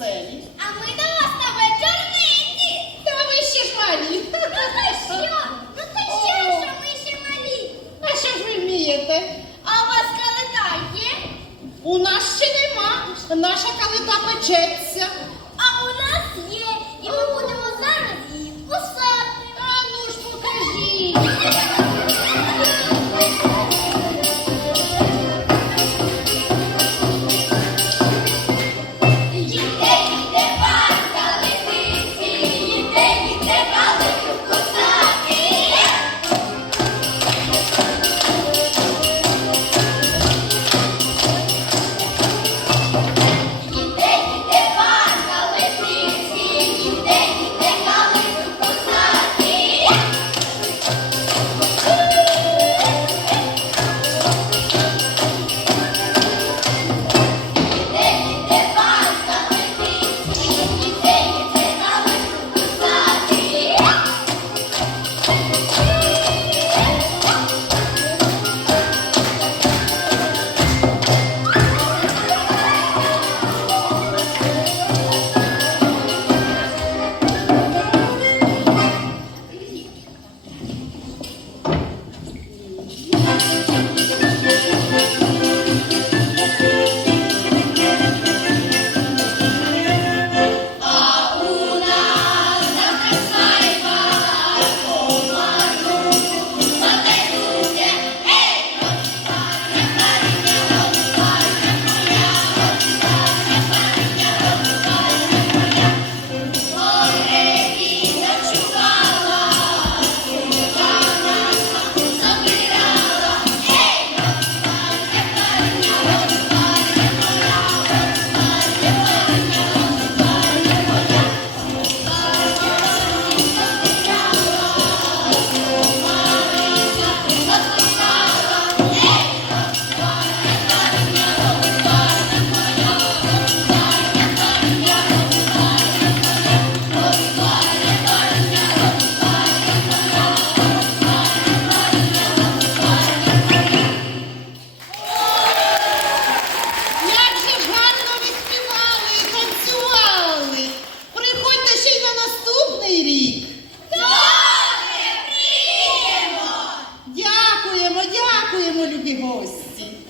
веселі. А ми до вас на вечорниці. Та ви ще ж малі. Ну ти що? Ну ти що, що ми ще малі? А що ж ви вмієте? А у вас калита є? У нас ще нема. Наша калита печеться. Маємо любі гості.